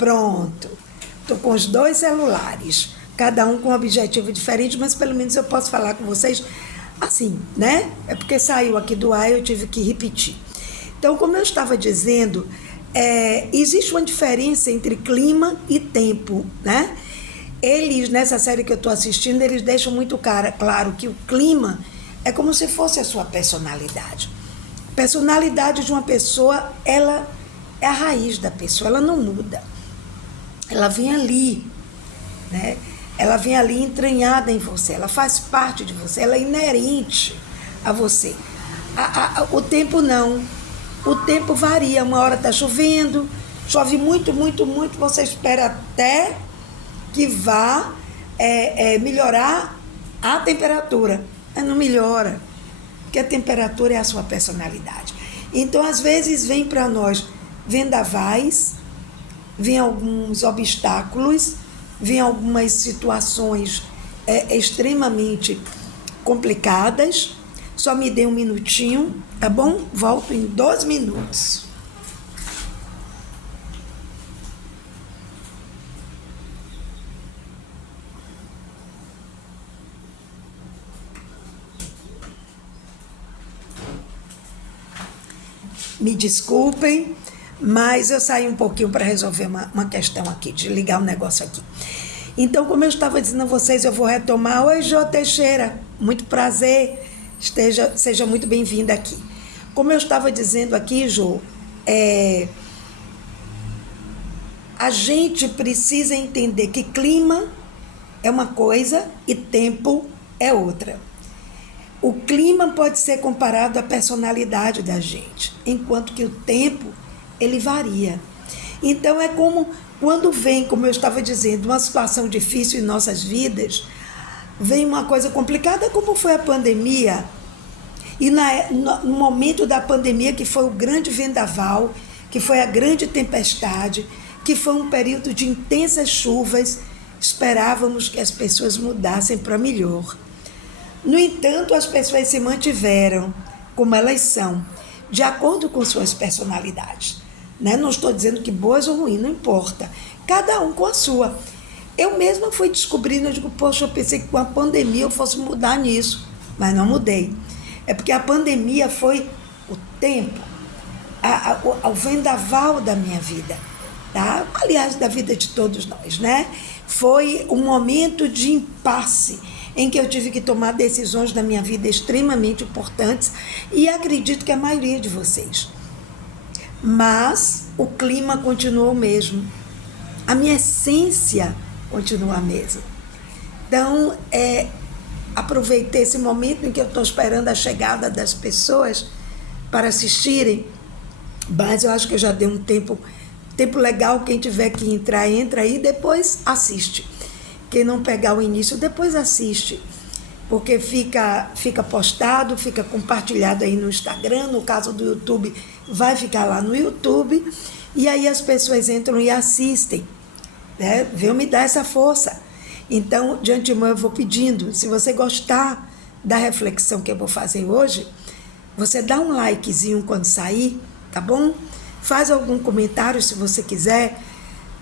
Pronto. Estou com os 2 celulares, cada um com um objetivo diferente, mas pelo menos eu posso falar com vocês assim, né? É porque saiu aqui do ar e eu tive que repetir. Então, como eu estava dizendo, existe uma diferença entre clima e tempo, né? Eles, nessa série que eu estou assistindo, eles deixam muito claro que o clima é como se fosse a sua personalidade. A personalidade de uma pessoa, ela é a raiz da pessoa, ela não muda. Ela vem ali, né? Ela vem ali entranhada em você, ela faz parte de você, ela é inerente a você. O tempo não. O tempo varia, uma hora está chovendo, chove muito, muito, muito, você espera até que vá melhorar a temperatura, mas não melhora, porque a temperatura é a sua personalidade. Então, às vezes, vem para nós vendavais, vem alguns obstáculos, vem algumas situações extremamente complicadas. Só me dê um minutinho, tá bom? Volto em 2 minutos. Me desculpem, mas eu saí um pouquinho para resolver uma questão aqui, de ligar um negócio aqui. Então, como eu estava dizendo a vocês, eu vou retomar. Oi, Jô Teixeira, muito prazer, seja muito bem-vinda aqui. Como eu estava dizendo aqui, Jô, a gente precisa entender que clima é uma coisa e tempo é outra. O clima pode ser comparado à personalidade da gente, enquanto que o tempo, ele varia. Então, é como quando vem, como eu estava dizendo, uma situação difícil em nossas vidas, vem uma coisa complicada, como foi a pandemia. E no momento da pandemia, que foi o grande vendaval, que foi a grande tempestade, que foi um período de intensas chuvas, esperávamos que as pessoas mudassem para melhor. No entanto, as pessoas se mantiveram como elas são, de acordo com suas personalidades. Né? Não estou dizendo que boas ou ruins, não importa. Cada um com a sua. Eu mesma fui descobrindo, eu digo, poxa, eu pensei que com a pandemia eu fosse mudar nisso, mas não mudei. É porque a pandemia foi o tempo, o vendaval da minha vida, tá? Aliás, da vida de todos nós, né? Foi um momento de impasse, em que eu tive que tomar decisões na minha vida extremamente importantes, e acredito que a maioria de vocês. Mas o clima continua o mesmo. A minha essência continua a mesma. Então, aproveitei esse momento em que eu estou esperando a chegada das pessoas para assistirem, mas eu acho que eu já dei um tempo legal. Quem tiver que entrar, entra aí, depois assiste. Quem não pegar o início, depois assiste, porque fica postado, fica compartilhado aí no Instagram. No caso do YouTube, vai ficar lá no YouTube, e aí as pessoas entram e assistem, né? Vem me dar essa força. Então, de antemão, eu vou pedindo, se você gostar da reflexão que eu vou fazer hoje, você dá um likezinho quando sair, tá bom? Faz algum comentário se você quiser,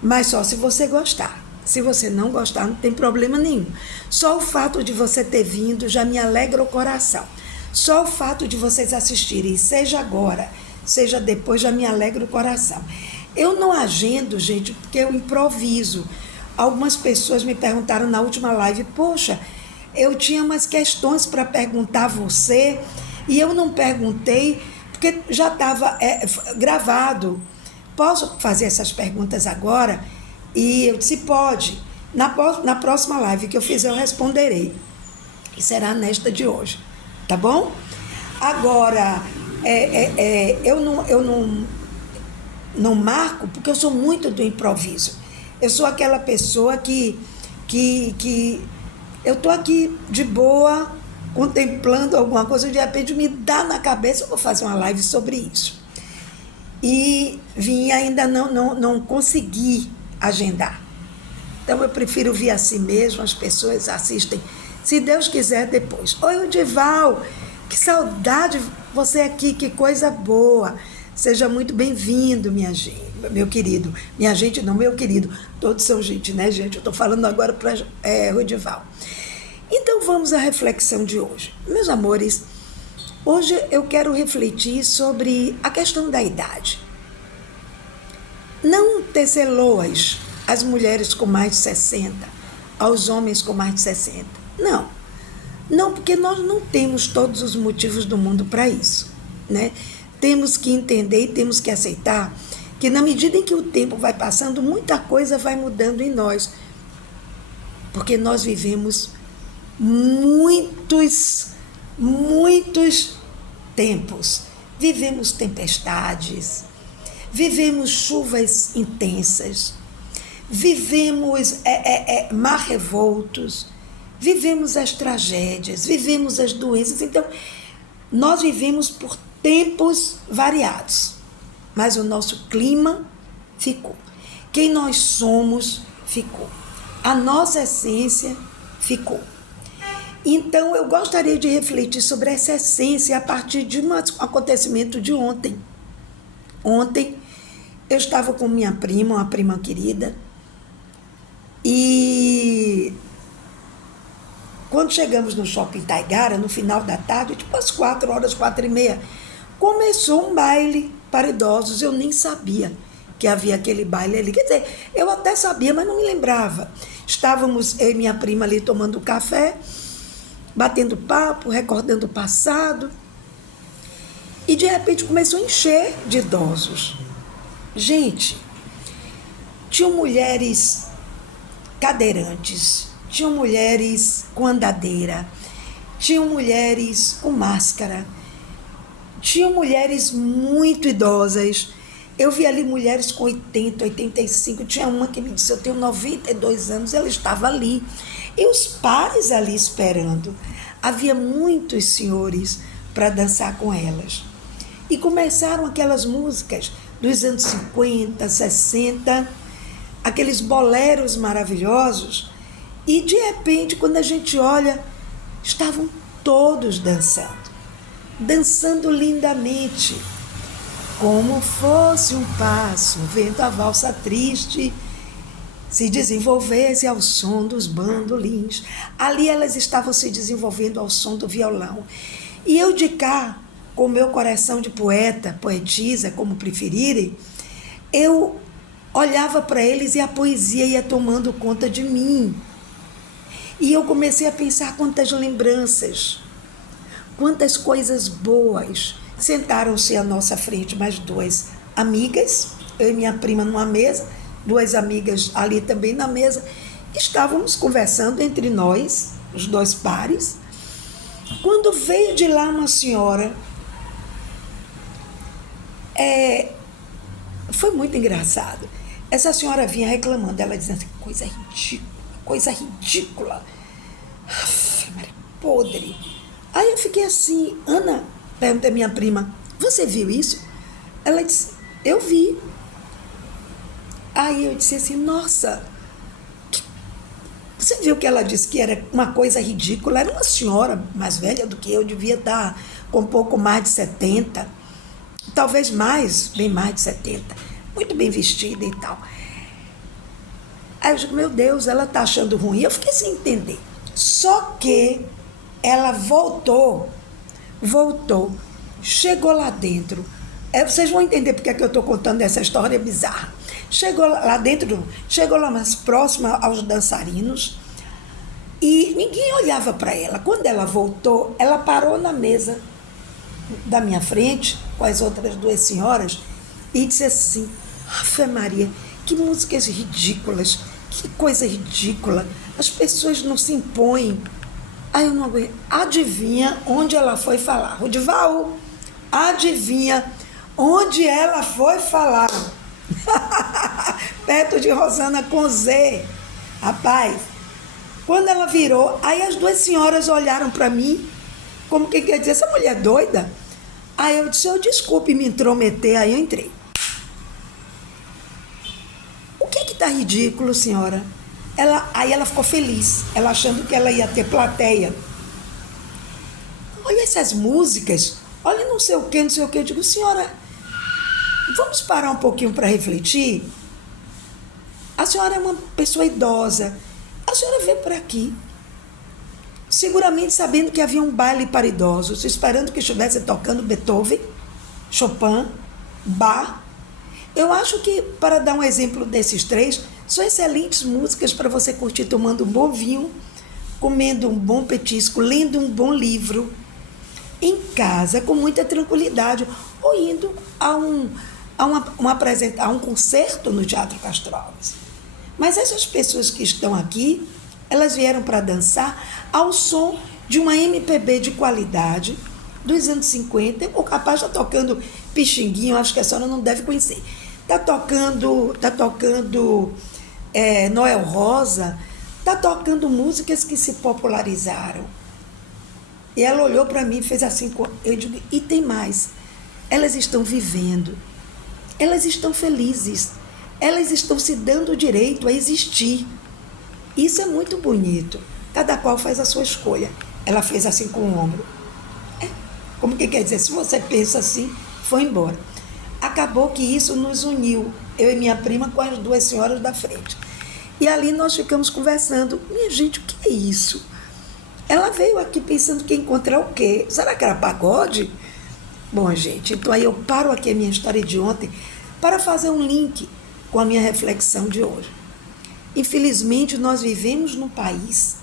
mas só se você gostar. Se você não gostar, não tem problema nenhum. Só o fato de você ter vindo já me alegra o coração. Só o fato de vocês assistirem, seja agora, seja depois, já me alegra o coração. Eu não agendo, gente, porque eu improviso. Algumas pessoas me perguntaram na última live, poxa, eu tinha umas questões para perguntar a você e eu não perguntei porque já estava gravado. Posso fazer essas perguntas agora? E eu disse, pode. Na próxima live que eu fizer, eu responderei. E será nesta de hoje. Tá bom? Agora, eu não marco, porque eu sou muito do improviso. Eu sou aquela pessoa que eu estou aqui de boa, contemplando alguma coisa, de repente me dá na cabeça, eu vou fazer uma live sobre isso. E ainda não consegui agendar. Então eu prefiro vir assim mesmo, as pessoas assistem, se Deus quiser, depois. Oi, Udival, que saudade você aqui, que coisa boa. Seja muito bem-vindo, minha gente. meu querido. Minha gente não, meu querido. Todos são gente, né, gente? Eu estou falando agora para Rodival. Então vamos à reflexão de hoje. Meus amores, hoje eu quero refletir sobre a questão da idade. Não tecer loas às mulheres com mais de 60, aos homens com mais de 60. Não. Não, porque nós não temos todos os motivos do mundo para isso, né? Temos que entender e temos que aceitar que na medida em que o tempo vai passando, muita coisa vai mudando em nós. Porque nós vivemos muitos tempos. Vivemos tempestades, vivemos chuvas intensas, vivemos mar revoltos, vivemos as tragédias, vivemos as doenças. Então, nós vivemos por tempos variados, mas o nosso clima ficou. Quem nós somos ficou. A nossa essência ficou. Então, eu gostaria de refletir sobre essa essência a partir de um acontecimento de ontem. Ontem, eu estava com minha prima, uma prima querida, e quando chegamos no Shopping Taigara, no final da tarde, tipo às 4h, 4h30, começou um baile para idosos. Eu nem sabia que havia aquele baile ali. Quer dizer, eu até sabia, mas não me lembrava. Estávamos, eu e minha prima ali tomando café, batendo papo, recordando o passado. E de repente começou a encher de idosos. Gente, tinham mulheres cadeirantes, tinham mulheres com andadeira, tinham mulheres com máscara, tinham mulheres muito idosas. Eu vi ali mulheres com 80, 85, tinha uma que me disse, eu tenho 92 anos, ela estava ali. E os pares ali esperando. Havia muitos senhores para dançar com elas. E começaram aquelas músicas dos anos 50, 60, aqueles boleros maravilhosos. E de repente, quando a gente olha, estavam todos dançando lindamente, como fosse um passo, o vento, a valsa triste, se desenvolvesse ao som dos bandolins. Ali elas estavam se desenvolvendo ao som do violão. E eu de cá, com o meu coração de poeta, poetisa, como preferirem, eu olhava para eles e a poesia ia tomando conta de mim. E eu comecei a pensar quantas lembranças, quantas coisas boas. Sentaram-se à nossa frente mais duas amigas, eu e minha prima numa mesa, duas amigas ali também na mesa. Estávamos conversando entre nós, os dois pares, quando veio de lá uma senhora. Foi muito engraçado. Essa senhora vinha reclamando, ela dizendo assim, coisa ridícula. Maria, podre. Aí eu fiquei assim, Ana, perguntei a minha prima, você viu isso? Ela disse, eu vi. Aí eu disse assim, nossa, você viu que ela disse que era uma coisa ridícula? Era uma senhora mais velha do que eu, devia estar com um pouco mais de 70, talvez mais, bem mais de 70, muito bem vestida e tal. Aí eu digo, meu Deus, ela está achando ruim. Eu fiquei sem entender. Só que ela voltou, chegou lá dentro. Vocês vão entender porque é que eu estou contando essa história bizarra. Chegou lá mais próxima aos dançarinos e ninguém olhava para ela. Quando ela voltou, ela parou na mesa da minha frente com as outras duas senhoras e disse assim, Ave Maria, que músicas ridículas, que coisa ridícula, as pessoas não se impõem. Aí eu não aguento. Adivinha onde ela foi falar? Rodival, adivinha onde ela foi falar? Perto de Rosana com Z. Rapaz, quando ela virou, aí as duas senhoras olharam para mim, como quem quer dizer, essa mulher é doida? Aí eu disse, desculpe me intrometer, aí eu entrei. O que está ridículo, senhora? Aí ela ficou feliz, ela achando que ela ia ter plateia. Olha essas músicas, olha não sei o que. Eu digo, senhora, Vamos parar um pouquinho para refletir? A senhora é uma pessoa idosa. A senhora veio por aqui, seguramente sabendo que havia um baile para idosos, esperando que estivesse tocando Beethoven, Chopin, Bach. Eu acho que, para dar um exemplo desses três, são excelentes músicas para você curtir tomando um bom vinho, comendo um bom petisco, lendo um bom livro, em casa, com muita tranquilidade, ou indo a um concerto no Teatro Castro Alves. Mas essas pessoas que estão aqui, elas vieram para dançar ao som de uma MPB de qualidade dos anos 50, o capaz está tocando Pixinguinho, acho que a senhora não deve conhecer. Está tocando Noel Rosa, está tocando músicas que se popularizaram. E ela olhou para mim e fez assim, eu digo, e tem mais. Elas estão vivendo, elas estão felizes, elas estão se dando o direito a existir. Isso é muito bonito. Cada qual faz a sua escolha. Ela fez assim com o ombro. Como que quer dizer? Se você pensa assim, foi embora. Acabou que isso nos uniu, eu e minha prima, com as duas senhoras da frente. E ali nós ficamos conversando. Minha gente, o que é isso? Ela veio aqui pensando que ia encontrar o quê? Será que era pagode? Bom, gente, então aí eu paro aqui a minha história de ontem para fazer um link com a minha reflexão de hoje. Infelizmente, nós vivemos num país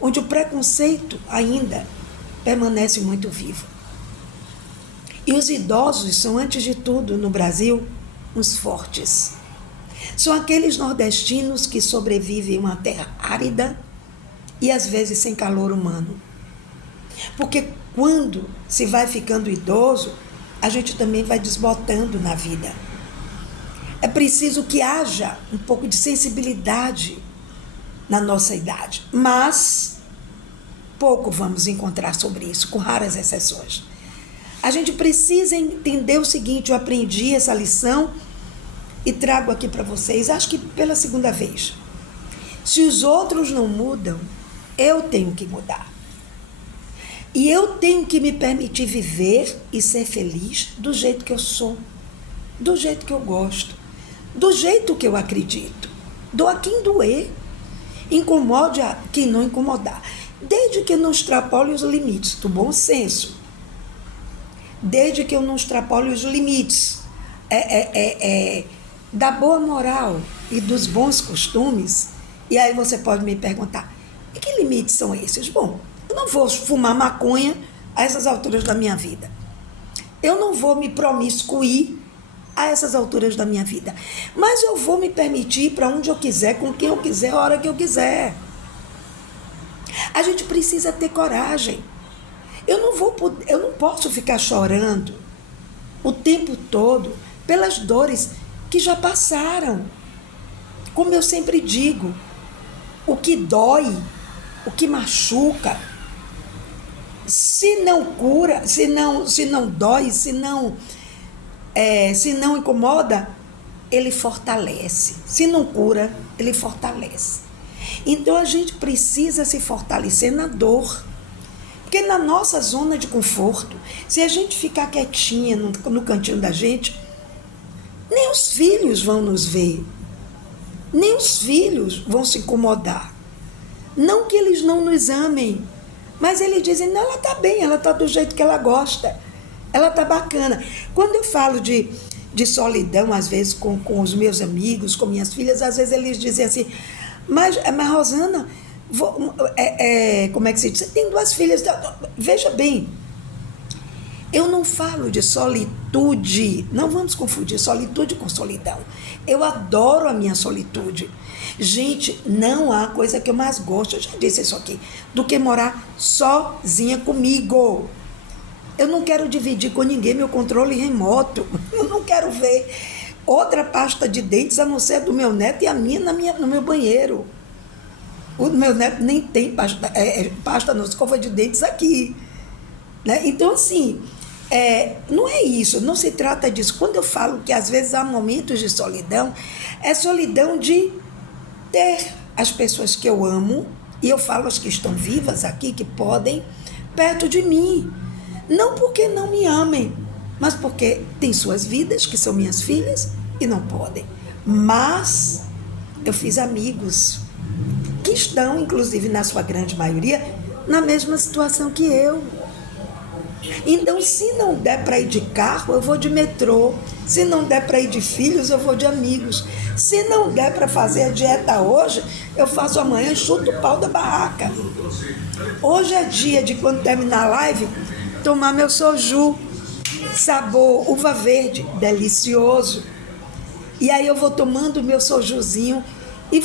onde o preconceito ainda permanece muito vivo. E os idosos são, antes de tudo, no Brasil, os fortes. São aqueles nordestinos que sobrevivem em uma terra árida e, às vezes, sem calor humano. Porque quando se vai ficando idoso, a gente também vai desbotando na vida. É preciso que haja um pouco de sensibilidade na nossa idade, mas pouco vamos encontrar sobre isso, com raras exceções. A gente precisa entender o seguinte, eu aprendi essa lição e trago aqui para vocês, acho que pela segunda vez. Se os outros não mudam, eu tenho que mudar. E eu tenho que me permitir viver e ser feliz do jeito que eu sou, do jeito que eu gosto, do jeito que eu acredito. Doa quem doer, incomode a quem não incomodar, desde que eu não extrapole os limites do bom senso, desde que eu não extrapole os limites da boa moral e dos bons costumes. E aí você pode me perguntar, e que limites são esses? Bom, eu não vou fumar maconha a essas alturas da minha vida. Eu não vou me promiscuir a essas alturas da minha vida. Mas eu vou me permitir para onde eu quiser, com quem eu quiser, a hora que eu quiser. A gente precisa ter coragem. Eu não posso ficar chorando o tempo todo pelas dores que já passaram. Como eu sempre digo, o que dói, o que machuca, se não cura, se não dói, se não incomoda, ele fortalece. Se não cura, ele fortalece. Então a gente precisa se fortalecer na dor. Porque na nossa zona de conforto, se a gente ficar quietinha no cantinho da gente, nem os filhos vão nos ver. Nem os filhos vão se incomodar. Não que eles não nos amem, mas eles dizem, não, ela está bem, ela está do jeito que ela gosta. Ela está bacana. Quando eu falo de solidão, às vezes, com os meus amigos, com minhas filhas, às vezes eles dizem assim, mas Rosana, como é que se diz? Você tem 2 filhas. Veja bem, eu não falo de solitude, não vamos confundir solitude com solidão. Eu adoro a minha solitude. Gente, não há coisa que eu mais gosto, eu já disse isso aqui, do que morar sozinha comigo. Eu não quero dividir com ninguém meu controle remoto. Eu não quero ver outra pasta de dentes a não ser do meu neto e a minha no meu banheiro. O meu neto nem tem pasta não, escova de dentes aqui. Né? Então, assim, não é isso, não se trata disso. Quando eu falo que às vezes há momentos de solidão, é solidão de ter as pessoas que eu amo, e eu falo as que estão vivas aqui, que podem, perto de mim. Não porque não me amem, mas porque tem suas vidas, que são minhas filhas, e não podem. Mas eu fiz amigos que estão, inclusive na sua grande maioria, na mesma situação que eu. Então, se não der para ir de carro, eu vou de metrô. Se não der para ir de filhos, eu vou de amigos. Se não der para fazer a dieta hoje, eu faço amanhã e chuto o pau da barraca. Hoje é dia de, quando terminar a live, tomar meu soju, sabor uva verde, delicioso. E aí eu vou tomando o meu sojuzinho e